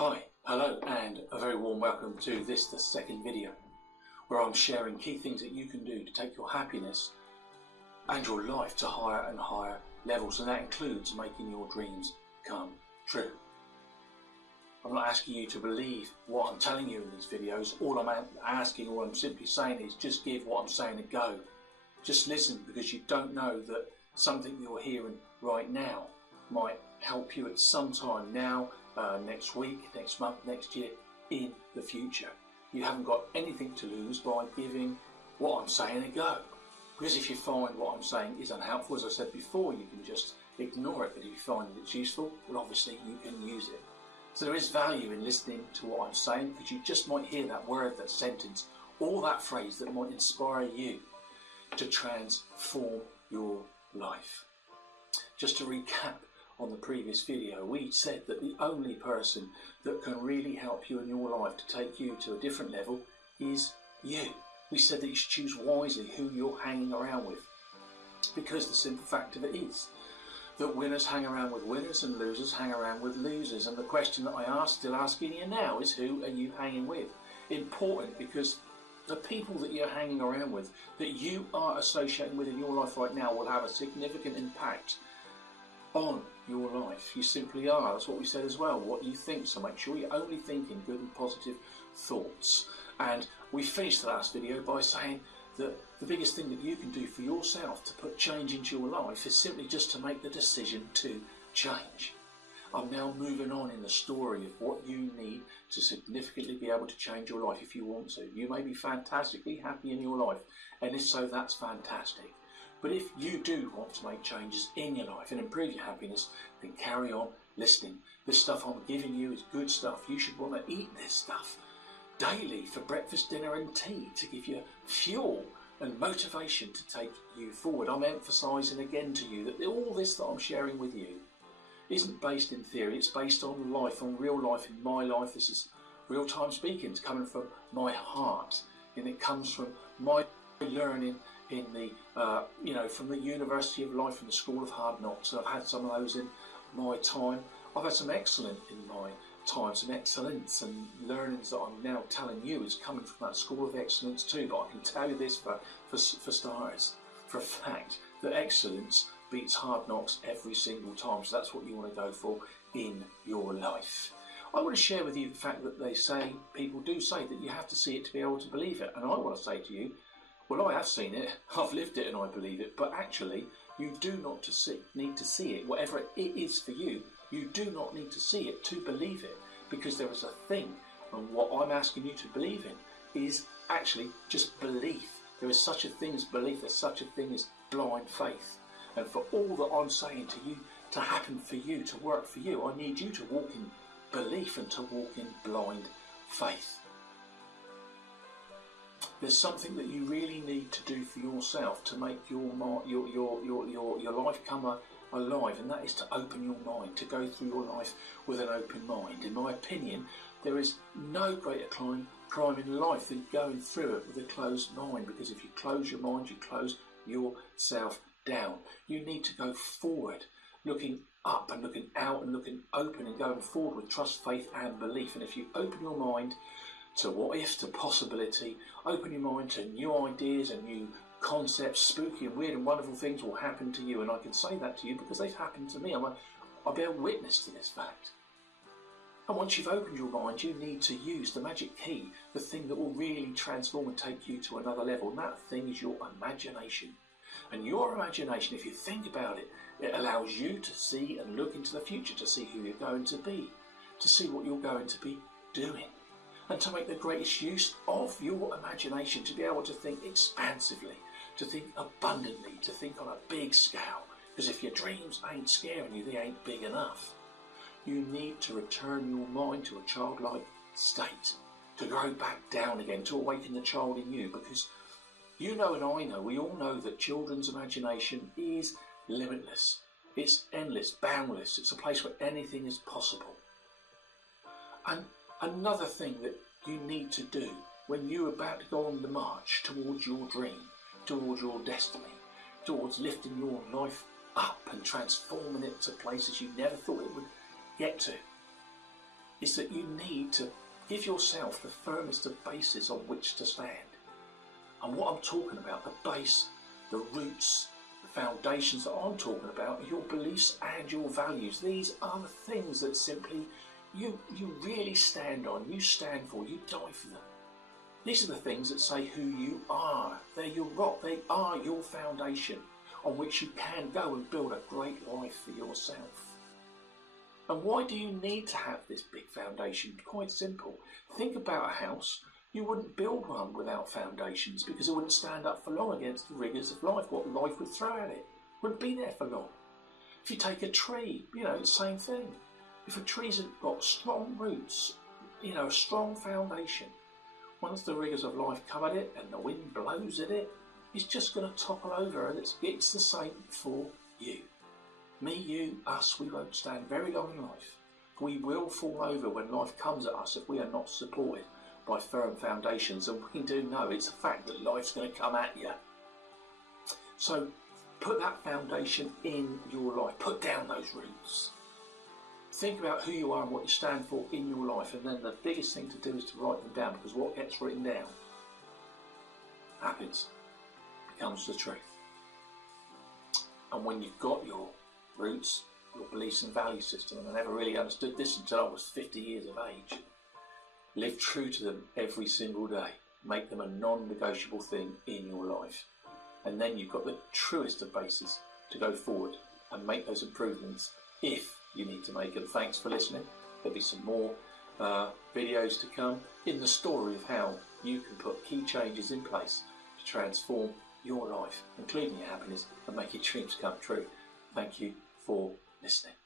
Hi, hello and a very warm welcome to the second video where I'm sharing key things that you can do to take your happiness and your life to higher and higher levels, and that includes making your dreams come true. I'm not asking you to believe what I'm telling you in these videos. All I'm asking, all I'm simply saying is just give what I'm saying a go. Just listen, because you don't know that something you're hearing right now might help you at some time now, next week, next month, next year, in the future. You haven't got anything to lose by giving what I'm saying a go. Because if you find what I'm saying is unhelpful, as I said before, you can just ignore it. But if you find that it's useful, well, obviously you can use it. So there is value in listening to what I'm saying, because you just might hear that word, that sentence, or that phrase that might inspire you to transform your life. Just to recap on the previous video, we said that the only person that can really help you in your life to take you to a different level is you. We said that you should choose wisely who you're hanging around with, because the simple fact of it is that winners hang around with winners and losers hang around with losers. And the question that I ask, still asking you now, is who are you hanging with? Important, because the people that you're hanging around with, that you are associating with in your life right now, will have a significant impact on your life. You simply are. That's what we said as well, what you think. So make sure you're only thinking good and positive thoughts. And we finished the last video by saying that the biggest thing that you can do for yourself to put change into your life is simply just to make the decision to change. I'm now moving on in the story of what you need to significantly be able to change your life if you want to. You may be fantastically happy in your life, and if so, that's fantastic. But if you do want to make changes in your life and improve your happiness, then carry on listening. This stuff I'm giving you is good stuff. You should want to eat this stuff daily for breakfast, dinner and tea, to give you fuel and motivation to take you forward. I'm emphasising again to you that all this that I'm sharing with you isn't based in theory. It's based on life, on real life, in my life. This is real time speaking. It's coming from my heart, and it comes from my learning in the from the University of Life and the School of Hard Knocks. I've had some of those in my time. I've had some excellent in my time, some excellence and learnings that I'm now telling you is coming from that School of Excellence too. But I can tell you this for starters, for a fact, that excellence beats hard knocks every single time. So that's what you want to go for in your life. I want to share with you the fact that people do say that you have to see it to be able to believe it. And I want to say to you, well, I have seen it, I've lived it, and I believe it. But actually, you do not need to see it, whatever it is for you. You do not need to see it to believe it, because there is a thing, and what I'm asking you to believe in is actually just belief. There is such a thing as belief. There's such a thing as blind faith. And for all that I'm saying to you to happen for you, to work for you, I need you to walk in belief and to walk in blind faith. There's something that you really need to do for yourself to make your life come alive, and that is to open your mind, to go through your life with an open mind. In my opinion, there is no greater crime in life than going through it with a closed mind, because if you close your mind, you close yourself down. You need to go forward, looking up and looking out and looking open and going forward with trust, faith and belief. And if you open your mind to what if, to possibility, open your mind to new ideas and new concepts, spooky and weird and wonderful things will happen to you. And I can say that to you because they've happened to me. I'll bear witness to this fact. And once you've opened your mind, you need to use the magic key, the thing that will really transform and take you to another level. And that thing is your imagination. And your imagination, if you think about it, it allows you to see and look into the future, to see who you're going to be, to see what you're going to be doing, and to make the greatest use of your imagination, to be able to think expansively, to think abundantly, to think on a big scale. Because if your dreams ain't scaring you, they ain't big enough. You need to return your mind to a childlike state, to grow back down again, to awaken the child in you, because you know and I know, we all know that children's imagination is limitless. It's endless, boundless. It's a place where anything is possible. And another thing that you need to do when you're about to go on the march towards your dream, towards your destiny, towards lifting your life up and transforming it to places you never thought it would get to, is that you need to give yourself the firmest of bases on which to stand. And what I'm talking about, the base, the roots, the foundations that I'm talking about are your beliefs and your values. These are the things that simply you really stand on, you stand for, you die for them. These are the things that say who you are. They're your rock, they are your foundation on which you can go and build a great life for yourself. And why do you need to have this big foundation? Quite simple. Think about a house. You wouldn't build one without foundations because it wouldn't stand up for long against the rigours of life, what life would throw at it. Wouldn't be there for long. If you take a tree, it's the same thing. If a tree's got strong roots, a strong foundation, once the rigours of life come at it and the wind blows at it, it's just going to topple over, and it's the same for you. Me, you, us, we won't stand very long in life. We will fall over when life comes at us if we are not supported by firm foundations, and we do know it's a fact that life's going to come at you. So put that foundation in your life, put down those roots. Think about who you are and what you stand for in your life, and then the biggest thing to do is to write them down, because what gets written down happens, becomes the truth. And when you've got your roots, your beliefs and value system, and I never really understood this until I was 50 years of age, live true to them every single day. Make them a non-negotiable thing in your life. And then you've got the truest of bases to go forward and make those improvements if you need to make them. Thanks for listening. There'll be some more videos to come in the story of how you can put key changes in place to transform your life, including your happiness, and make your dreams come true. Thank you for listening.